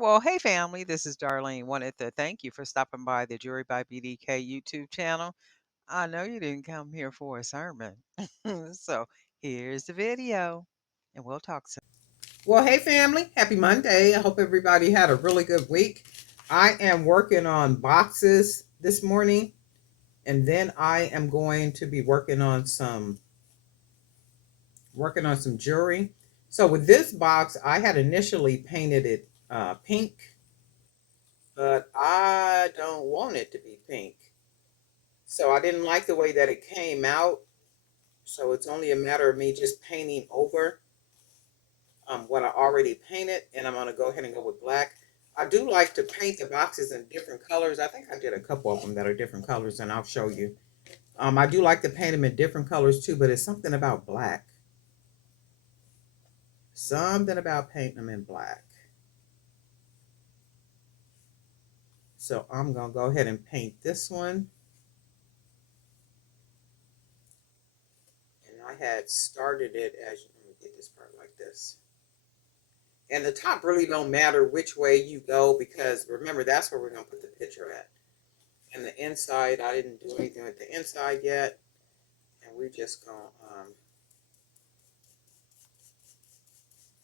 Well, hey family, this is Darlene. Wanted to thank you for stopping by the Jury by BDK YouTube channel. I know you didn't come here for a sermon. So here's the video, and we'll talk soon. Well, hey family, happy Monday. I hope everybody had a really good week. I am working on boxes this morning, and then I am going to be working on some jewelry. So with this box, I had initially painted it pink, but I don't want it to be pink. So I didn't like the way that it came out. So it's only a matter of me just painting over what I already painted, and I'm going to go ahead and go with black. I do like to paint the boxes in different colors. I think I did a couple of them that are different colors, and I'll show you. I do like to paint them in different colors too, but it's something about black. Something about painting them in black. So I'm going to go ahead and paint this one. And I had started it as, let me get this part like this. And the top really don't matter which way you go, because remember, that's where we're going to put the picture at. And the inside, I didn't do anything with the inside yet. And we're just going to,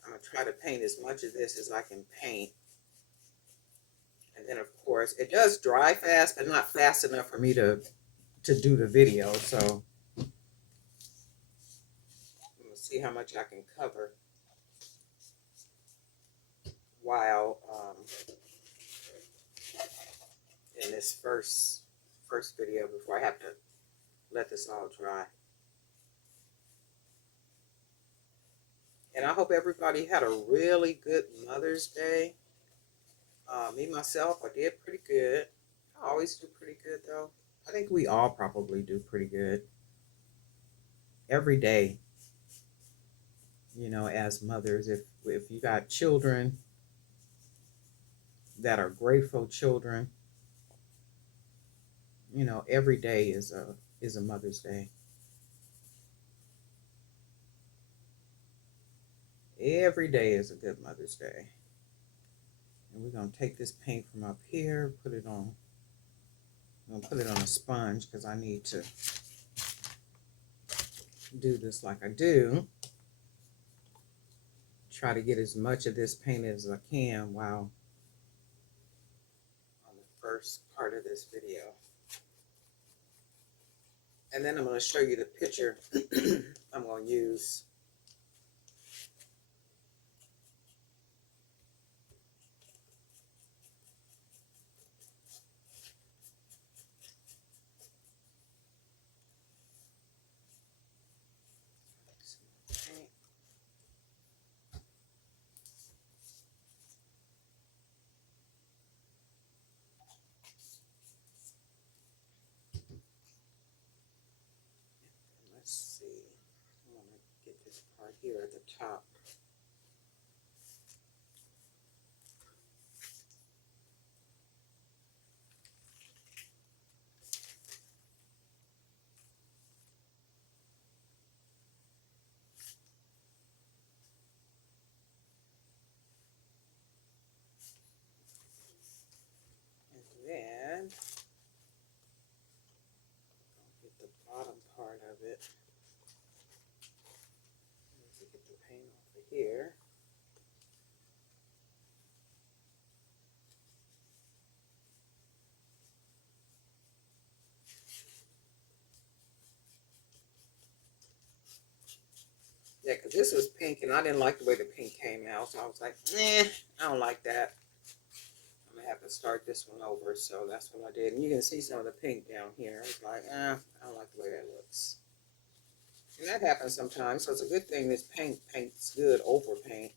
I'm going to try to paint as much of this as I can paint. And then, of course, it does dry fast, but not fast enough for me to do the video. So I'm going to see how much I can cover while in this first video before I have to let this all dry. And I hope everybody had a really good Mother's Day. Me, myself, I did pretty good. I always do pretty good, though. I think we all probably do pretty good. Every day, as mothers, if you got children that are grateful children, every day is a Mother's Day. Every day is a good Mother's Day. And we're gonna take this paint from up here, I'm gonna put it on a sponge because I need to do this like I do. Try to get as much of this painted as I can while on the first part of this video. And then I'm going to show you the picture I'm going to use. Let's see. I want to get this part here at the top. And then I'll get the bottom part of it. Let's get the paint off of here. Yeah, because this was pink and I didn't like the way the pink came out. So I was like, I don't like that. I'm going to have to start this one over. So that's what I did. And you can see some of the pink down here. It's like, I don't like the way that looks. And that happens sometimes. So it's a good thing this paint's good over paint.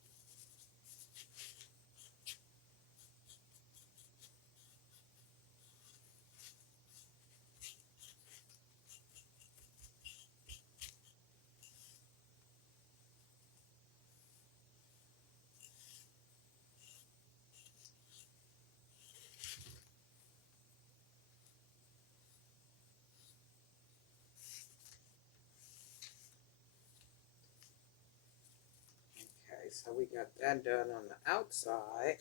Okay, so we got that done on the outside.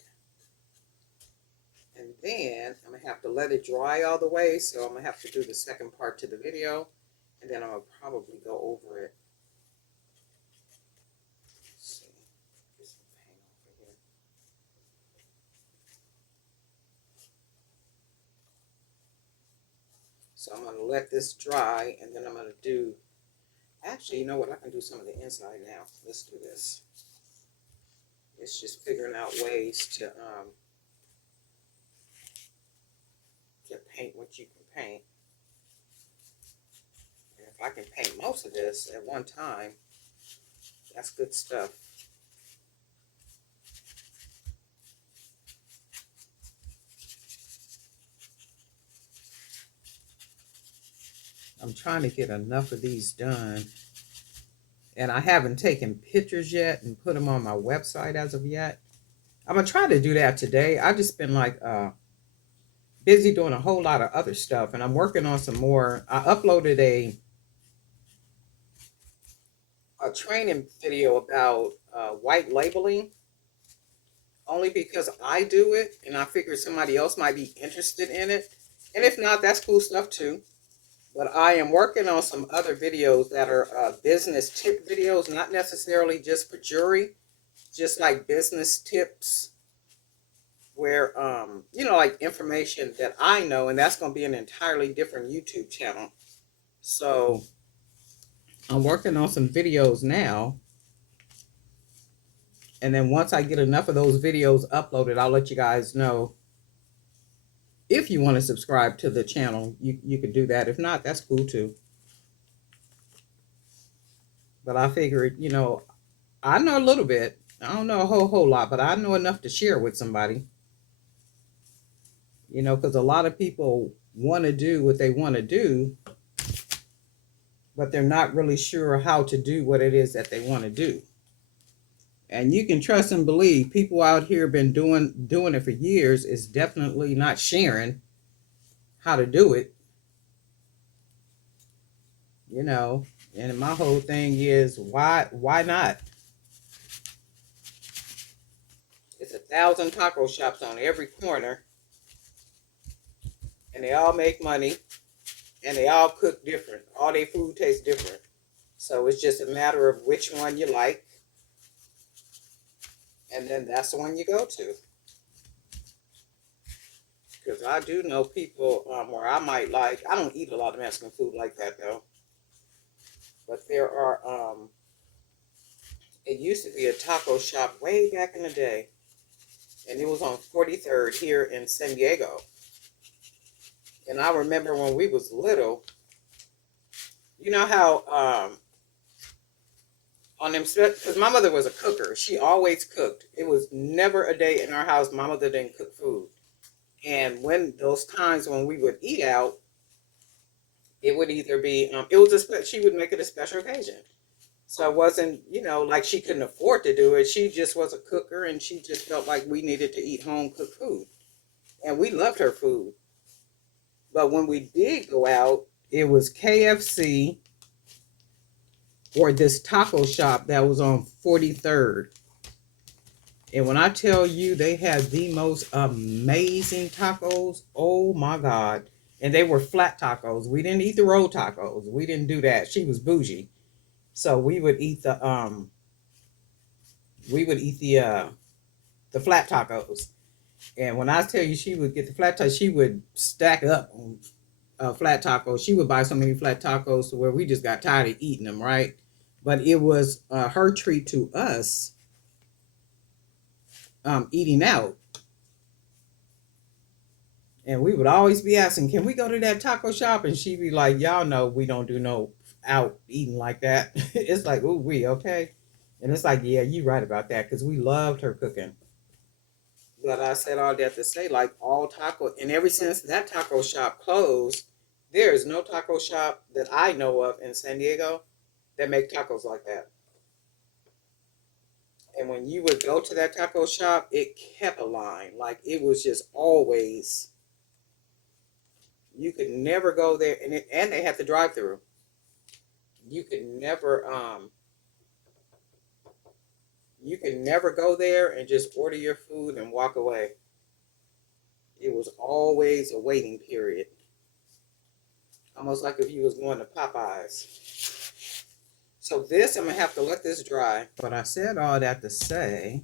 And then I'm going to have to let it dry all the way. So I'm going to have to do the second part to the video. And then I'm going to probably go over it. Let's see. Get some paint over here. So I'm going to let this dry. And then I'm going to do... Actually, you know what? I can do some of the inside now. Let's do this. It's just figuring out ways to paint what you can paint. And if I can paint most of this at one time, that's good stuff. I'm trying to get enough of these done. And I haven't taken pictures yet and put them on my website as of yet. I'm going to try to do that today. I've just been like busy doing a whole lot of other stuff. And I'm working on some more. I uploaded a training video about white labeling. Only because I do it. And I figured somebody else might be interested in it. And if not, that's cool stuff too. But I am working on some other videos that are business tip videos, not necessarily just for jewelry, just like business tips where, you know, like information that I know, and that's going to be an entirely different YouTube channel. So I'm working on some videos now. And then once I get enough of those videos uploaded, I'll let you guys know. If you want to subscribe to the channel, you can do that. If not, that's cool too. But I figured, you know, I know a little bit. I don't know a whole lot, but I know enough to share with somebody. You know, because a lot of people want to do what they want to do, but they're not really sure how to do what it is that they want to do. And you can trust and believe people out here been doing it for years is definitely not sharing how to do it. You know, and my whole thing is why not? It's 1,000 taco shops on every corner, and they all make money, and they all cook different. All their food tastes different. So it's just a matter of which one you like, and then that's the one you go to. Because I do know people where I might like, I don't eat a lot of Mexican food like that though. But there are, it used to be a taco shop way back in the day. And it was on 43rd here in San Diego. And I remember when we was little, you know how on them, because my mother was a cooker. She always cooked. It was never a day in our house my mother didn't cook food. And when those times when we would eat out, it would either be, she would make it a special occasion. So it wasn't, you know, like she couldn't afford to do it. She just was a cooker and she just felt like we needed to eat home cooked food. And we loved her food. But when we did go out, it was KFC or this taco shop that was on 43rd. And when I tell you they had the most amazing tacos, oh my God. And they were flat tacos. We didn't eat the roll tacos. We didn't do that. She was bougie. So we would eat the flat tacos. And when I tell you she would get the flat tacos, she would stack up on flat tacos. She would buy so many flat tacos to where we just got tired of eating them, right? But it was her treat to us eating out. And we would always be asking, can we go to that taco shop? And she'd be like, y'all know we don't do no out eating like that. It's like, ooh, we okay. And it's like, yeah, you're right about that because we loved her cooking. But I said all that to say, like all taco, and ever since that taco shop closed, there is no taco shop that I know of in San Diego that make tacos like that. And when you would go to that taco shop, it kept a line. Like it was just always, you could never go there, and they had the drive through. You could never go there and just order your food and walk away. It was always a waiting period. Almost like if you was going to Popeyes. So this, I'm going to have to let this dry. But I said all that to say,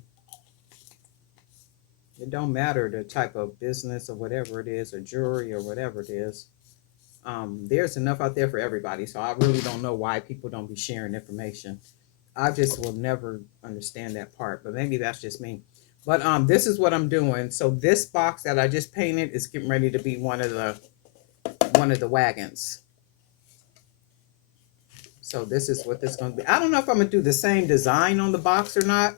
it don't matter the type of business or whatever it is, or jewelry or whatever it is. There's enough out there for everybody. So I really don't know why people don't be sharing information. I just will never understand that part, but maybe that's just me. But this is what I'm doing. So this box that I just painted is getting ready to be one of the wagons. So this is what this is going to be. I don't know if I'm going to do the same design on the box or not.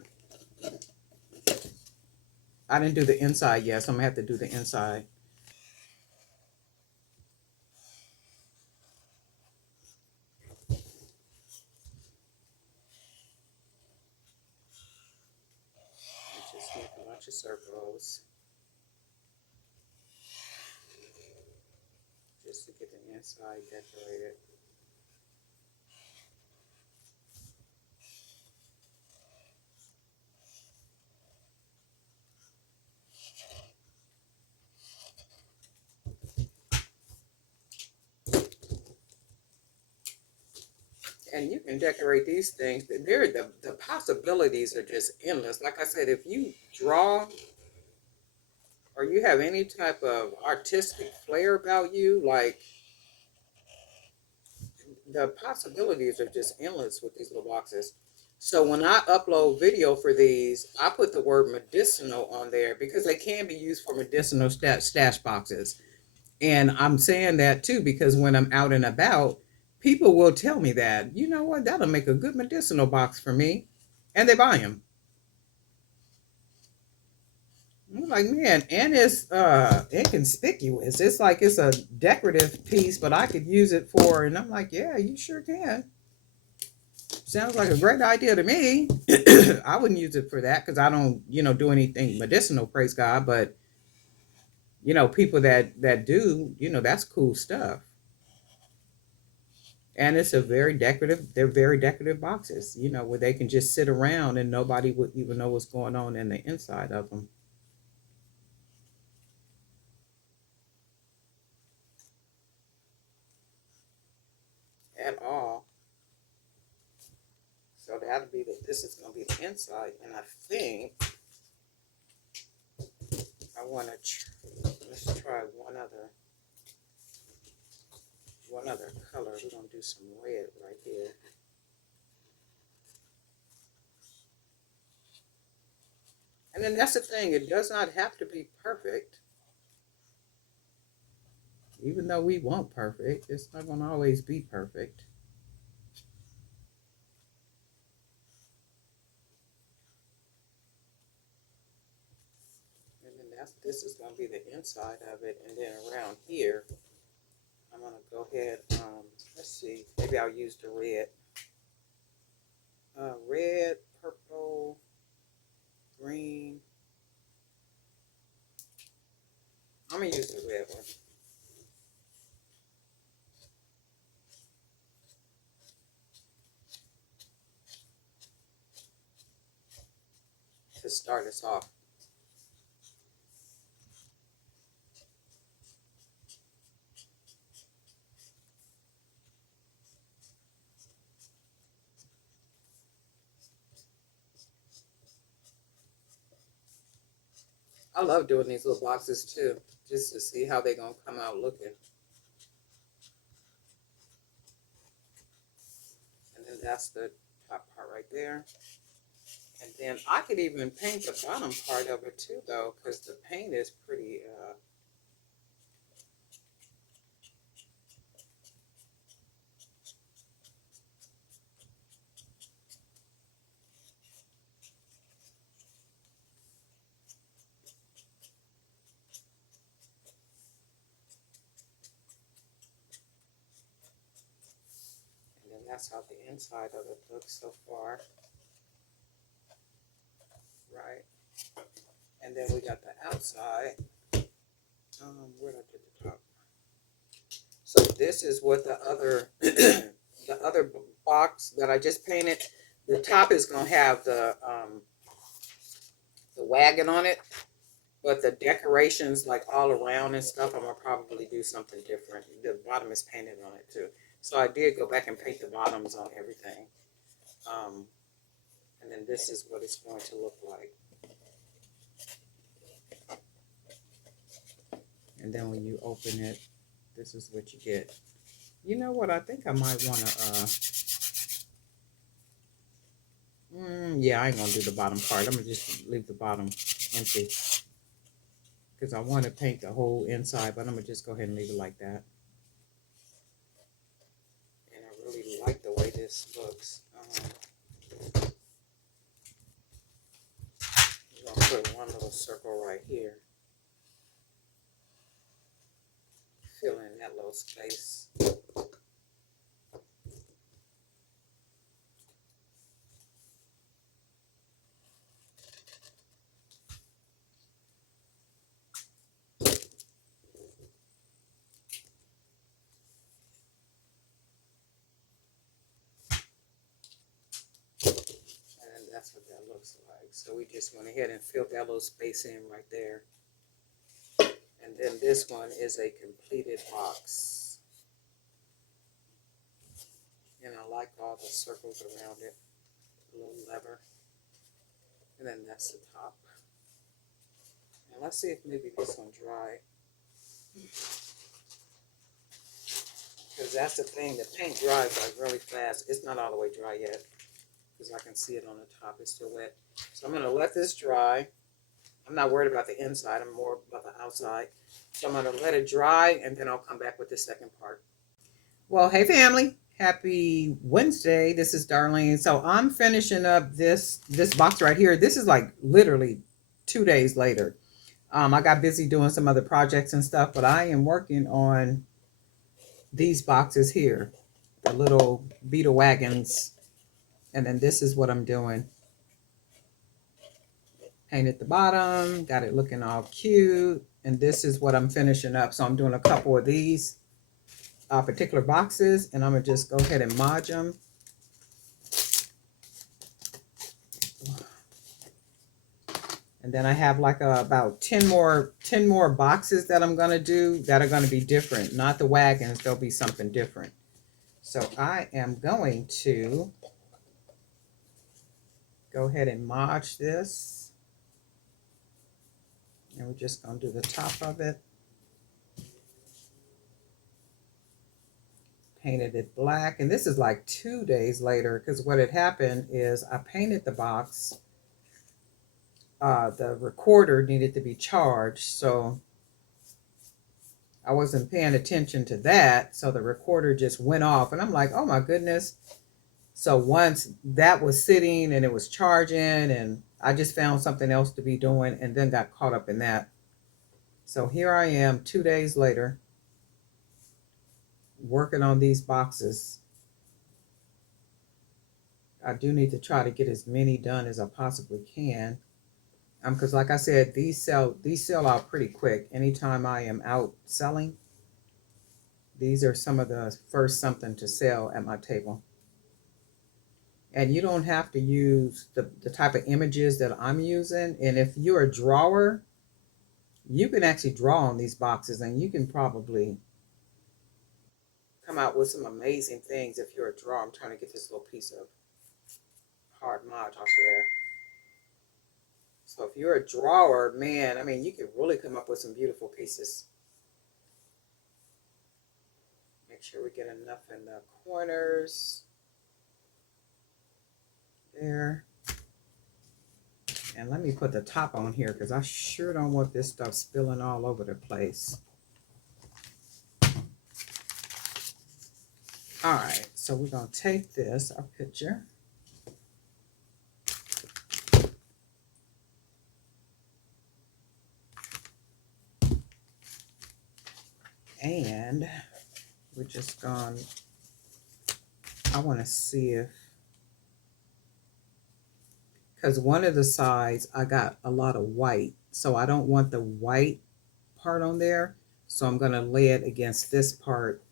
I didn't do the inside yet, so I'm going to have to do the inside. Just make a bunch of circles just to get the inside decorated. And you can decorate these things. The possibilities are just endless. Like I said, if you draw or you have any type of artistic flair about you, like the possibilities are just endless with these little boxes. So when I upload video for these, I put the word medicinal on there because they can be used for medicinal stash boxes. And I'm saying that too because when I'm out and about, people will tell me that, you know what, that'll make a good medicinal box for me. And they buy them. I'm like, man, and it's inconspicuous. It's like it's a decorative piece, but I could use it for, and I'm like, yeah, you sure can. Sounds like a great idea to me. I wouldn't use it for that because I don't, do anything medicinal, praise God. But people that do, that's cool stuff. And it's a very decorative. They're very decorative boxes, where they can just sit around and nobody would even know what's going on in the inside of them at all. So that'll be this is gonna be the inside, and I think I want to. Let's try one other color. We're gonna do some red right here. And then that's the thing. It does not have to be perfect. Even though we want perfect, it's not gonna always be perfect. And then this is gonna be the inside of it, and then around here, I'm gonna go ahead. Let's see. Maybe I'll use the red. Red, purple, green. I'm gonna use the red one to start us off. I love doing these little boxes too, just to see how they're gonna come out looking. And then that's the top part right there. And then I could even paint the bottom part of it too, though, because the paint is pretty. And then that's how the inside of it looks so far, right? And then we got the outside. Where did I do the top? So this is what the other the other box that I just painted. The top is gonna have the wagon on it, But the decorations, like all around and stuff, I'm gonna probably do something different. The bottom is painted on it too. So I did go back and paint the bottoms on everything. Um, and then this is what it's going to look like. And then when you open it, this is what you get. You know what? I think I might want to, yeah, I ain't going to do the bottom part. I'm going to just leave the bottom empty. Because I want to paint the whole inside, but I'm going to just go ahead and leave it like that. And I really like the way this looks. I'm going to put one little circle right here. Fill in that little space. And that's what that looks like. So we just went ahead and filled that little space in right there. And then this one is a completed box. And I like all the circles around it. A little lever. And then that's the top. And let's see if maybe this one dry. Because that's the thing, the paint dries like really fast. It's not all the way dry yet. Because I can see it on the top, it's still wet. So I'm going to let this dry. I'm not worried about the inside, I'm more about the outside. So I'm going to let it dry and then I'll come back with the second part. Well, hey family, happy Wednesday. This is Darlene. So I'm finishing up this box right here. This is like literally 2 days later. I got busy doing some other projects and stuff, but I am working on these boxes here, the little Beetle wagons. And then this is what I'm doing. Painted the bottom, got it looking all cute. And this is what I'm finishing up. So I'm doing a couple of these particular boxes, and I'm gonna just go ahead and mod them. And then I have like about 10 more boxes that I'm gonna do that are gonna be different. Not the wagons, there'll be something different. So I am going to go ahead and mod this. And we're just gonna do the top of it. Painted it black, and this is like 2 days later, because what had happened is I painted the box. The recorder needed to be charged, so I wasn't paying attention to that, so the recorder just went off, and I'm like, oh my goodness. So once that was sitting and it was charging, and I just found something else to be doing and then got caught up in that. So here I am 2 days later working on these boxes. I do need to try to get as many done as I possibly can. Because like I said, these sell out pretty quick. Anytime I am out selling, these are some of the first something to sell at my table. And you don't have to use the type of images that I'm using. And if you're a drawer, you can actually draw on these boxes, and you can probably come out with some amazing things if you're a drawer. I'm trying to get this little piece of hard mod off of there. So if you're a drawer, man, I mean, you can really come up with some beautiful pieces. Make sure we get enough in the corners. There. And let me put the top on here, because I sure don't want this stuff spilling all over the place. All right, so we're going to take this, our picture. And we're just going, I want to see if, because one of the sides I got a lot of white, so I don't want the white part on there. So I'm going to lay it against this part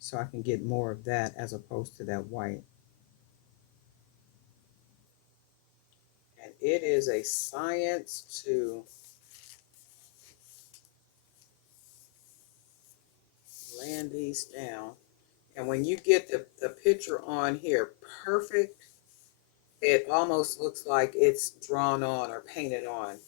so I can get more of that as opposed to that white. And it is a science to land these down. And when you get the picture on here perfect, it almost looks like it's drawn on or painted on.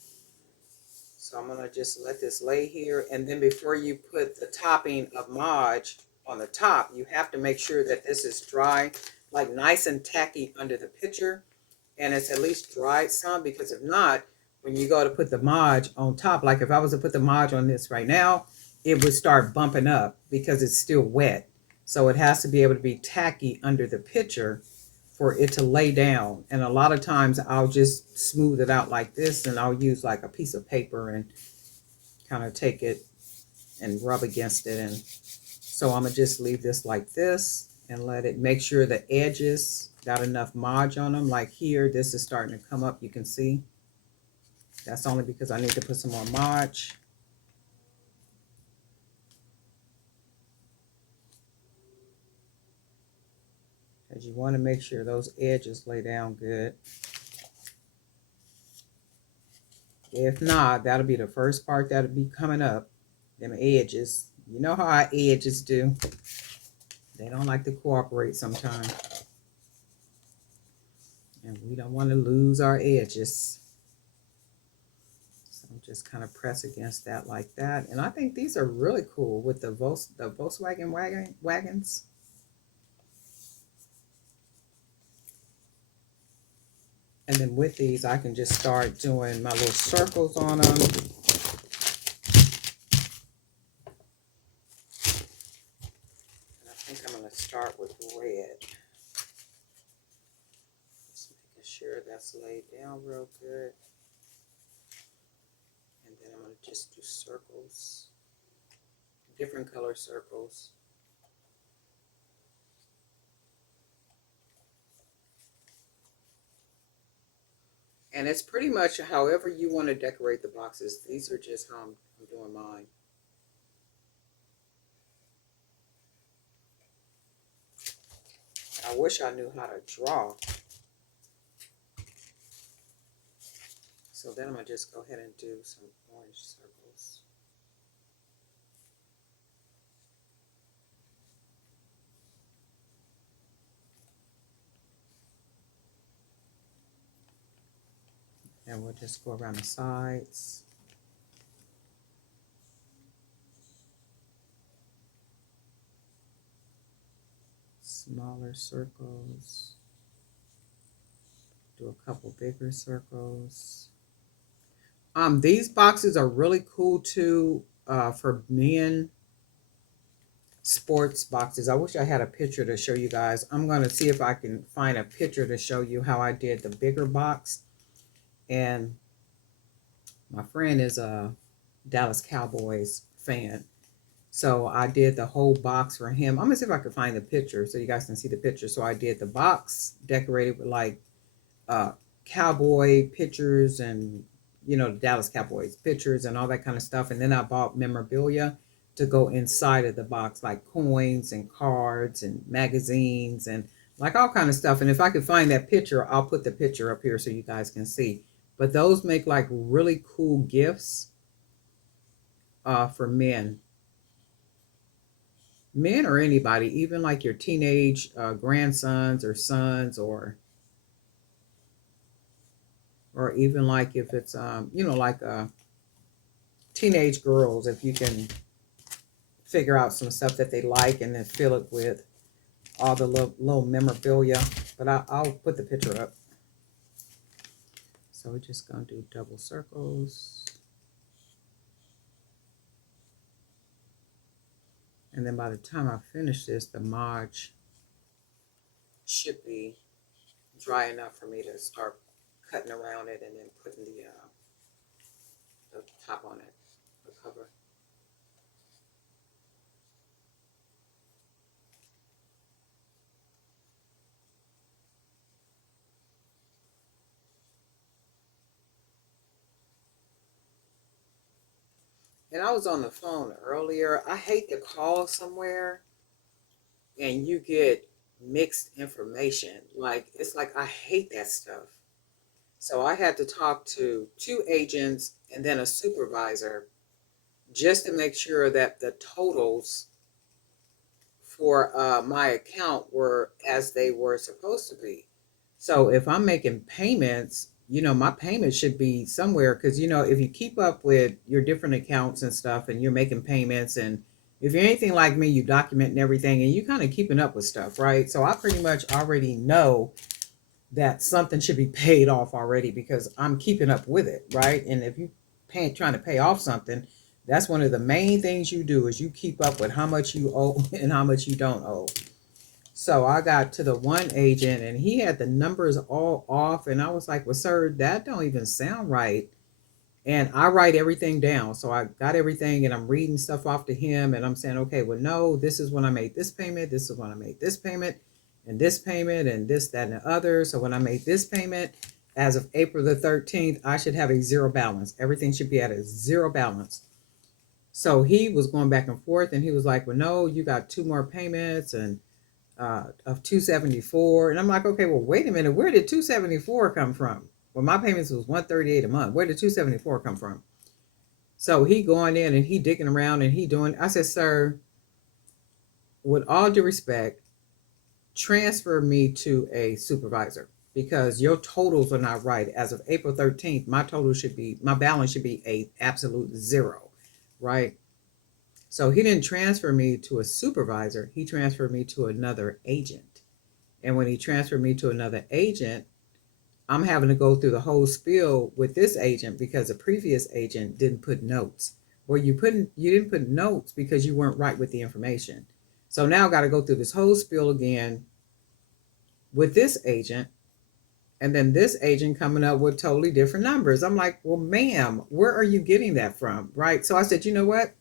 So I'm going to just let this lay here. And then before you put the topping of Mod on the top, you have to make sure that this is dry, like nice and tacky under the picture. And it's at least dried some, because if not, when you go to put the Mod on top, like if I was to put the Mod on this right now, it would start bumping up because it's still wet. So it has to be able to be tacky under the picture for it to lay down. And a lot of times I'll just smooth it out like this, and I'll use like a piece of paper and kind of take it and rub against it. And so I'm gonna just leave this like this and let it, make sure the edges got enough Mod on them. Like here, this is starting to come up, you can see. That's only because I need to put some more Mod. Because you want to make sure those edges lay down good. If not, that'll be the first part that'll be coming up. Them edges. You know how our edges do. They don't like to cooperate sometimes. And we don't want to lose our edges. So just kind of press against that like that. And I think these are really cool with the Volkswagen wagons. And then with these, I can just start doing my little circles on them. And I think I'm going to start with red. Just making sure that's laid down real good. And then I'm going to just do circles, different color circles. And it's pretty much however you want to decorate the boxes. These are just how I'm doing mine. I wish I knew how to draw. So then I'm going to just go ahead and do some orange circles. And we'll just go around the sides. Smaller circles. Do a couple bigger circles. These boxes are really cool too for men. Sports boxes. I wish I had a picture to show you guys. I'm going to see if I can find a picture to show you how I did the bigger box. And my friend is a Dallas Cowboys fan, so I did the whole box for him. I'm gonna see if I can find the picture so you guys can see the picture. So I did the box decorated with like cowboy pictures and, you know, the Dallas Cowboys pictures and all that kind of stuff. And then I bought memorabilia to go inside of the box, like coins and cards and magazines and like all kind of stuff. And if I could find that picture, I'll put the picture up here so you guys can see. But those make like really cool gifts for men. Men or anybody, even like your teenage grandsons or sons, or even like if it's you know, like teenage girls, if you can figure out some stuff that they like and then fill it with all the little memorabilia. But I'll put the picture up. So we're just going to do double circles. And then by the time I finish this, the Mod should be dry enough for me to start cutting around it and then putting the top on it, the cover. And I was on the phone earlier. I hate to call somewhere and you get mixed information. Like, it's like, I hate that stuff. So I had to talk to two agents and then a supervisor just to make sure that the totals for my account were as they were supposed to be. So if I'm making payments, my payments should be somewhere because, if you keep up with your different accounts and stuff and you're making payments, and if you're anything like me, you documenting everything and you kind of keeping up with stuff, right? So I pretty much already know that something should be paid off already because I'm keeping up with it, right? And if you trying to pay off something, that's one of the main things you do is you keep up with how much you owe and how much you don't owe. So I got to the one agent and he had the numbers all off, and I was like, "Well, sir, that don't even sound right." And I write everything down. So I got everything and I'm reading stuff off to him and I'm saying, okay, well, no, this is when I made this payment. This is when I made this payment and this, that, and the other. So when I made this payment, as of April the 13th, I should have a zero balance. Everything should be at a zero balance. So he was going back and forth and he was like, well, no, you got two more payments and of 274. And I'm like, okay, well, wait a minute. Where did 274 come from? Well, my payments was 138 a month. Where did 274 come from? So he going in and he digging around and he doing. I said, sir, with all due respect, transfer me to a supervisor because your totals are not right. As of April 13th, my balance should be a absolute zero, right? So he didn't transfer me to a supervisor. He transferred me to another agent. And when he transferred me to another agent, I'm having to go through the whole spiel with this agent because the previous agent didn't put notes. Well, you didn't put notes because you weren't right with the information. So now I got to go through this whole spiel again with this agent, and then this agent coming up with totally different numbers. I'm like, well, ma'am, where are you getting that from? Right? So I said, you know what?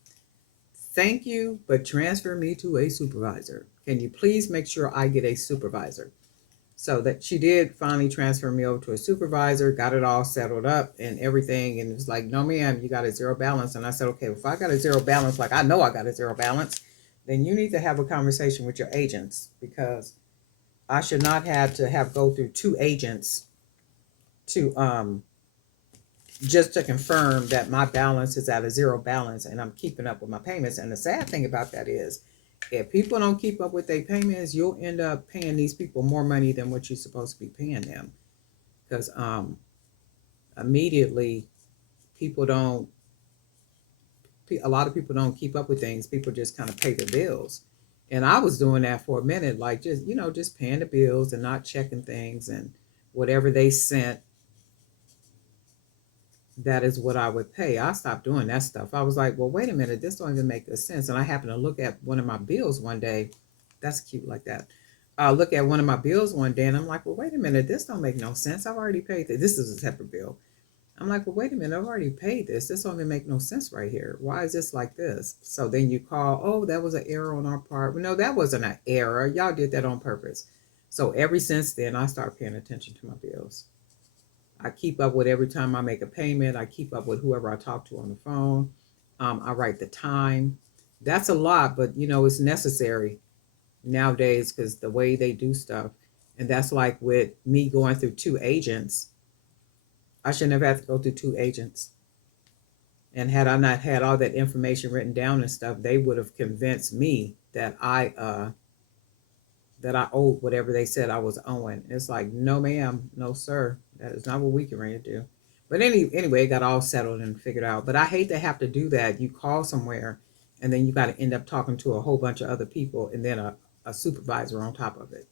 Thank you, but transfer me to a supervisor. Can you please make sure I get a supervisor? So that she did finally transfer me over to a supervisor, got it all settled up and everything. And it was like, no, ma'am, you got a zero balance. And I said, okay, if I got a zero balance, like I know I got a zero balance, then you need to have a conversation with your agents because I should not have to have go through two agents to just to confirm that my balance is at a zero balance and I'm keeping up with my payments. And the sad thing about that is if people don't keep up with their payments, you'll end up paying these people more money than what you're supposed to be paying them. Because immediately people don't, a lot of people don't keep up with things. People just kind of pay their bills. And I was doing that for a minute, like just paying the bills and not checking things and whatever they sent, that is what I would pay. I stopped doing that stuff. I was like, well, wait a minute, this don't even make sense. And I happened to look at one of my bills one day. That's cute like that. I look at one of my bills one day and I'm like, well, wait a minute, this don't make no sense. I've already paid this. This is a separate bill. I'm like, well, wait a minute, I've already paid this. This don't even make no sense right here. Why is this like this? So then you call, oh, that was an error on our part. Well, no, that wasn't an error. Y'all did that on purpose. So ever since then, I start paying attention to my bills. I keep up with every time I make a payment. I keep up with whoever I talk to on the phone. I write the time. That's a lot, but it's necessary nowadays because the way they do stuff. And that's like with me going through two agents. I shouldn't have had to go through two agents. And had I not had all that information written down and stuff, they would have convinced me that I owed whatever they said I was owing. It's like, no, ma'am, no, sir, that is not what we can ready to do. But anyway, it got all settled and figured out. But I hate to have to do that. You call somewhere, and then you got to end up talking to a whole bunch of other people, and then a supervisor on top of it.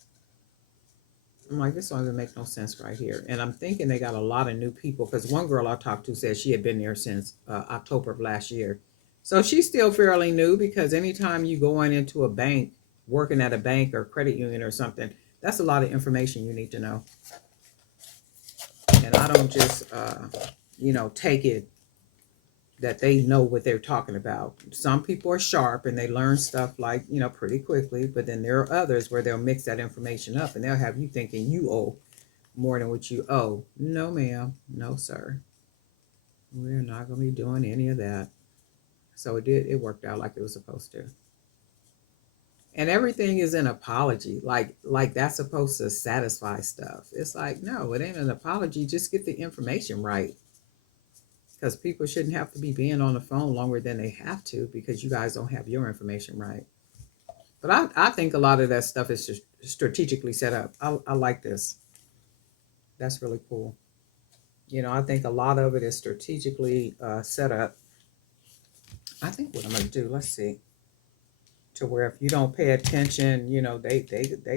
I'm like, this don't even make no sense right here. And I'm thinking they got a lot of new people because one girl I talked to said she had been there since October of last year. So she's still fairly new because anytime you going into a bank, working at a bank or credit union or something, that's a lot of information you need to know. And I don't just, take it that they know what they're talking about. Some people are sharp and they learn stuff like, pretty quickly, but then there are others where they'll mix that information up and they'll have you thinking you owe more than what you owe. No, ma'am. No, sir. We're not going to be doing any of that. So it worked out like it was supposed to. And everything is an apology. Like that's supposed to satisfy stuff. It's like, no, it ain't an apology. Just get the information right. Because people shouldn't have to be being on the phone longer than they have to because you guys don't have your information right. But I think a lot of that stuff is just strategically set up. I like this. That's really cool. I think a lot of it is strategically set up. I think what I'm gonna do, let's see, to where if you don't pay attention, they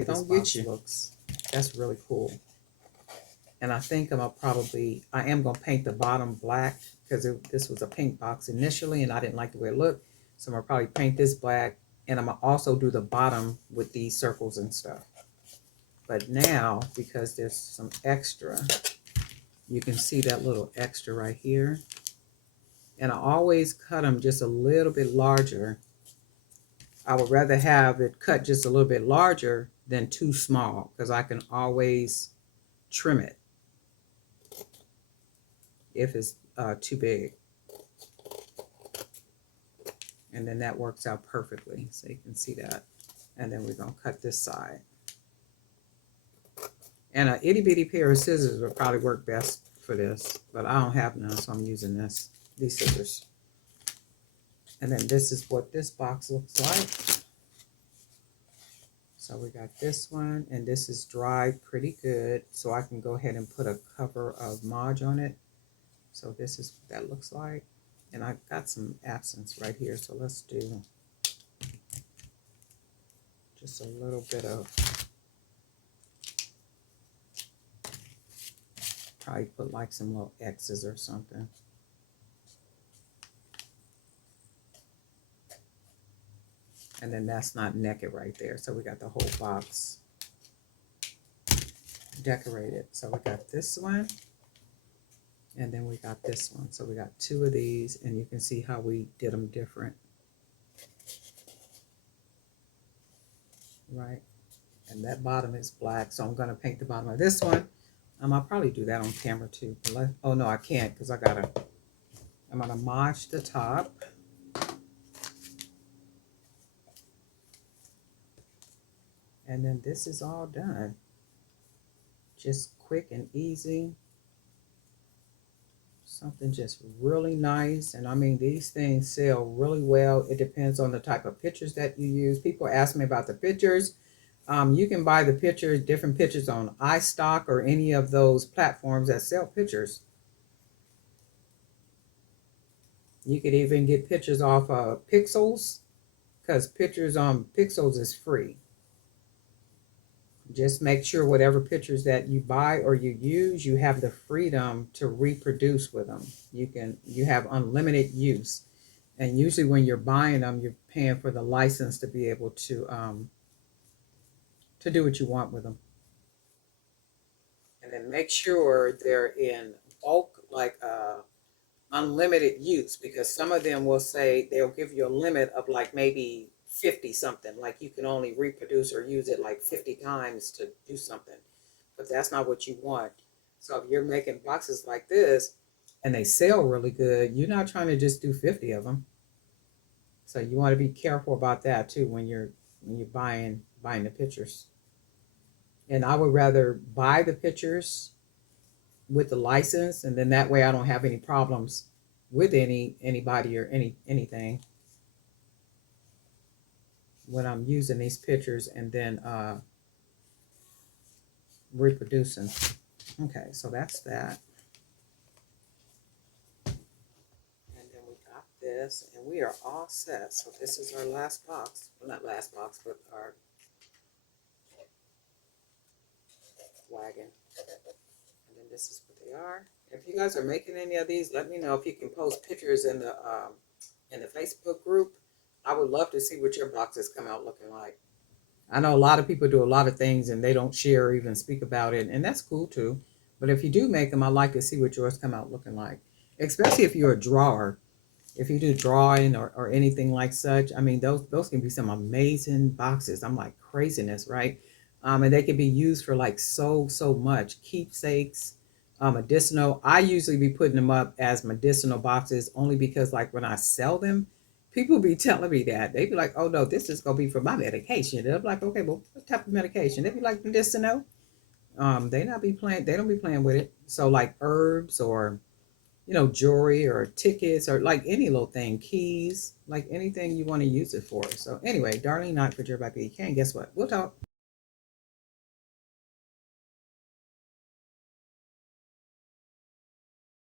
gonna get you. Looks, that's really cool. And I think I am gonna paint the bottom black because this was a pink box initially, and I didn't like the way it looked. So I'm gonna probably paint this black, and I'm gonna also do the bottom with these circles and stuff. But now, because there's some extra, you can see that little extra right here. And I always cut them just a little bit larger. I would rather have it cut just a little bit larger than too small because I can always trim it if it's too big. And then that works out perfectly. So you can see that. And then we're going to cut this side. And an itty bitty pair of scissors would probably work best for this. But I don't have none, so I'm using these scissors. And then this is what this box looks like. So we got this one, and this is dried pretty good. So I can go ahead and put a cover of Mod on it. So this is what that looks like. And I got some absence right here. So let's do just a little bit of, probably put like some little X's or something. And then that's not naked right there. So we got the whole box decorated. So we got this one. And then we got this one. So we got two of these. And you can see how we did them different. Right. And that bottom is black. So I'm going to paint the bottom of this one. I'll probably do that on camera too. Oh, no, I can't because I'm going to mod the top. And then this is all done. Just quick and easy. Something just really nice. And I mean, these things sell really well. It depends on the type of pictures that you use. People ask me about the pictures. You can buy the pictures, different pictures on iStock or any of those platforms that sell pictures. You could even get pictures off of Pixels because pictures on Pixels is free. Just make sure whatever pictures that you buy or you use, you have the freedom to reproduce with them. You have unlimited use. And usually when you're buying them, you're paying for the license to be able to do what you want with them. And then make sure they're in bulk, like unlimited use, because some of them will say they'll give you a limit of like maybe 50 something, like you can only reproduce or use it like 50 times to do something, but that's not what you want. So if you're making boxes like this and they sell really good, you're not trying to just do 50 of them. So you want to be careful about that too when you're buying the pictures. And I would rather buy the pictures with the license, and then that way I don't have any problems with anybody or anything when I'm using these pictures and then reproducing. Okay, so that's that. And then we got this, and we are all set. So this is our last box. Well, not last box, but our wagon. And then this is what they are. If you guys are making any of these, let me know. If you can post pictures in the Facebook group, I would love to see what your boxes come out looking like. I know a lot of people do a lot of things and they don't share or even speak about it, and that's cool too. But if you do make them, I like to see what yours come out looking like, especially if you're a drawer. If you do drawing or anything like such, I mean, those can be some amazing boxes. I'm like craziness, right? And they can be used for like so much. Keepsakes, medicinal. I usually be putting them up as medicinal boxes only because like when I sell them, People be telling me that. They be like, oh no, this is gonna be for my medication. And I'm like, okay, well, what type of medication? They be like medicinal. They not be playing, they don't be playing with it. So like herbs or jewelry or tickets or like any little thing, keys, like anything you want to use it for. So anyway, Darlene, not for Jerry by BK. And guess what? We'll talk.